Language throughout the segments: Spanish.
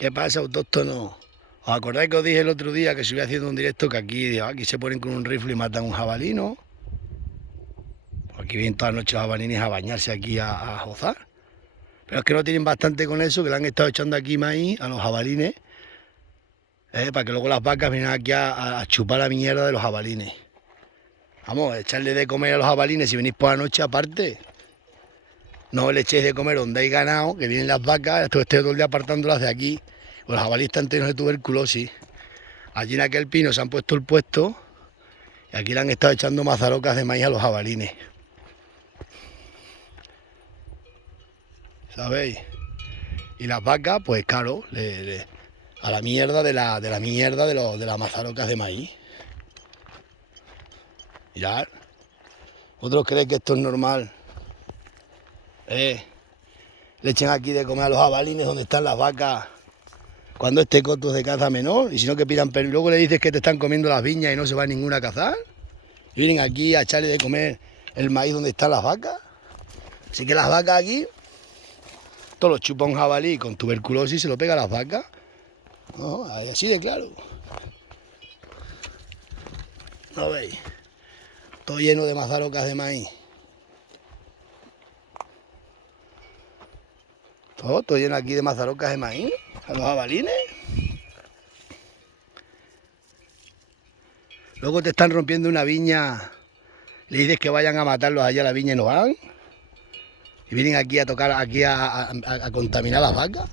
¿Qué pasa, autóctono? ¿Os acordáis que os dije el otro día que estuve haciendo un directo que aquí se ponen con un rifle y matan un jabalí, ¿no? Aquí vienen todas las noches los jabalines a bañarse aquí a jozar. Pero es que no tienen bastante con eso, que le han estado echando aquí maíz a los jabalines, para que luego las vacas vengan aquí a chupar la mierda de los jabalines. Vamos, echarle de comer a los jabalines si venís por la noche aparte. No le echéis de comer donde hay ganado, que vienen las vacas, esto esté todo el día apartándolas de aquí. Los jabalíes están llenos de tuberculosis. Allí en aquel pino se han puesto el puesto y aquí le han estado echando mazarocas de maíz a los jabalines. ¿Sabéis? Y las vacas, pues claro, a la mierda de las mazarocas de maíz. Mirad. ¿Otros creen que esto es normal? Le echen aquí de comer a los jabalines donde están las vacas cuando este coto es de caza menor, y si no que pidan permiso. Luego le dices que te están comiendo las viñas y no se va ninguna a cazar. Y vienen aquí a echarle de comer el maíz donde están las vacas. Así que las vacas aquí, todo lo chupa un jabalí con tuberculosis y se lo pega a las vacas. No, así de claro. ¿No veis? Todo lleno de mazarocas de maíz. Todo lleno aquí de mazarocas de maíz. A los jabalines. Luego te están rompiendo una viña. Le dices que vayan a matarlos allá a la viña y no van. Y vienen aquí a tocar, aquí a contaminar las vacas.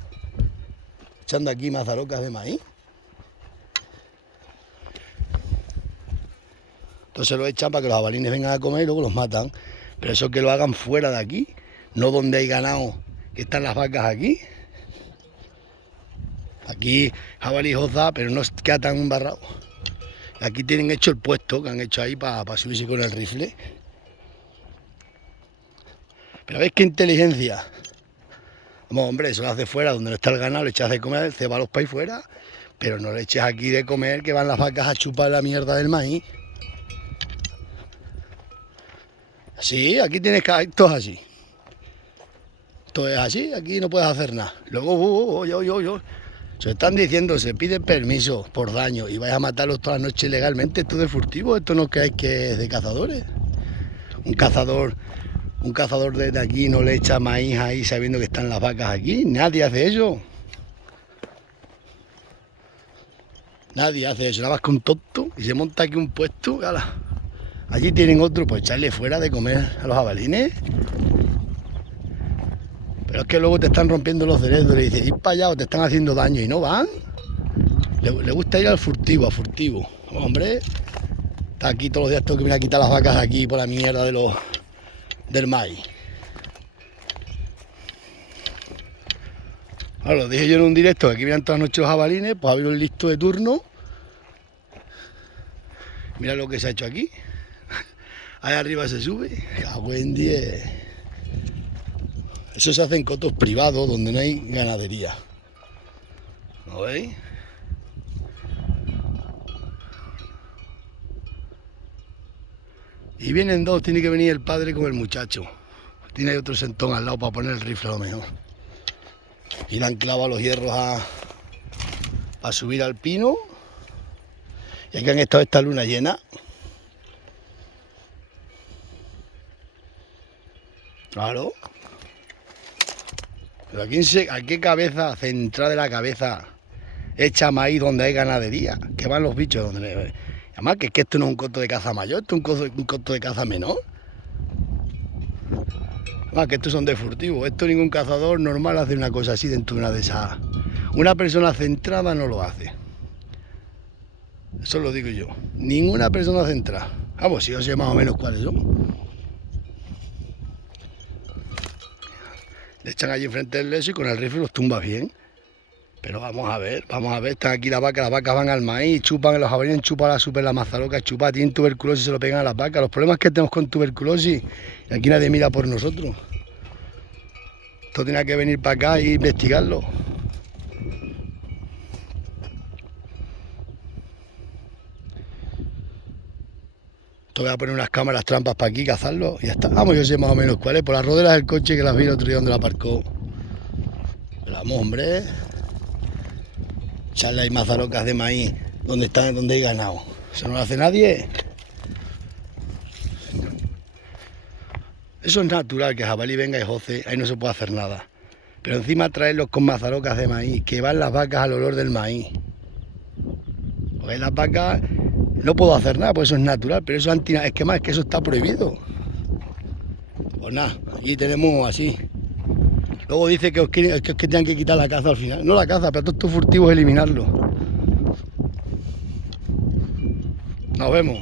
Echando aquí mazarocas de maíz. Entonces lo echan para que los jabalines vengan a comer y luego los matan. Pero eso que lo hagan fuera de aquí, no donde hay ganado, que están las vacas aquí. Aquí jabalí joza, pero no queda tan embarrado. Aquí tienen hecho el puesto que han hecho ahí para subirse con el rifle. Pero ¿veis qué inteligencia? Vamos, hombre, eso lo hace fuera, donde no está el ganado, le echas de comer, cebalos para ahí fuera, pero no le eches aquí de comer, que van las vacas a chupar la mierda del maíz. Sí, aquí tienes que... Esto es así. Esto es así, aquí no puedes hacer nada. Luego, se están diciendo, se pide permiso por daño y vais a matarlos todas las noches legalmente. Esto es de furtivo, esto no creáis que es de cazadores. Un cazador de aquí no le echa maíz ahí sabiendo que están las vacas aquí. Nadie hace eso. Nadie hace eso. Nada más que un tonto y se monta aquí un puesto. ¡Hala! Allí tienen otro, pues echarle fuera de comer a los jabalines. Pero es que luego te están rompiendo los cerebros. Le dices, ir para allá o te están haciendo daño y no van. Le gusta ir al furtivo, a furtivo. Hombre, está aquí todos los días, tengo que venir a quitar las vacas aquí por la mierda del maíz. Ahora, lo dije yo en un directo, que aquí vienen todas las noches los jabalines, pues ha habido un listo de turno. Mira lo que se ha hecho aquí. Ahí arriba se sube. ¡A buen 10! Eso se hace en cotos privados donde no hay ganadería. ¿Lo veis? Y vienen dos, tiene que venir el padre con el muchacho. Tiene ahí otro sentón al lado para poner el rifle a lo mejor. Y le han clavado los hierros a subir al pino. Y aquí han estado esta luna llena. Claro. Pero ¿a qué cabeza central de la cabeza echa maíz donde hay ganadería? Que van los bichos donde... Además que esto no es un coto de caza mayor, esto es un coto de caza menor. Además que estos son de furtivo. Esto ningún cazador normal hace una cosa así dentro de una de esas. Una persona centrada no lo hace. Eso lo digo yo. Ninguna persona centrada. Vamos, si yo sé más o menos cuáles son. Le echan allí enfrente del leso y con el rifle los tumbas bien. Pero vamos a ver, están aquí las vacas van al maíz, chupan, los jabalíes chupan la mazaroca, chupan, tienen tuberculosis y se lo pegan a las vacas. Los problemas que tenemos con tuberculosis, y aquí nadie mira por nosotros. Esto tiene que venir para acá e investigarlo. Esto voy a poner unas cámaras trampas para aquí, cazarlo y ya está. Vamos, yo sé más o menos cuál es, por las rodelas del coche que las vi el otro día donde la aparcó. Pero vamos, hombre. echarle ahí mazarocas de maíz donde hay ganado. Eso no lo hace nadie. Eso es natural, que el jabalí venga y joce, ahí no se puede hacer nada. Pero encima traerlos con mazarocas de maíz, que van las vacas al olor del maíz. Porque las vacas no puedo hacer nada, pues eso es natural, pero eso es que más, que eso está prohibido. Pues nada, aquí tenemos así. Luego dice que os tengan que quitar la caza al final. No la caza, pero todos estos furtivos eliminarlo. Nos vemos.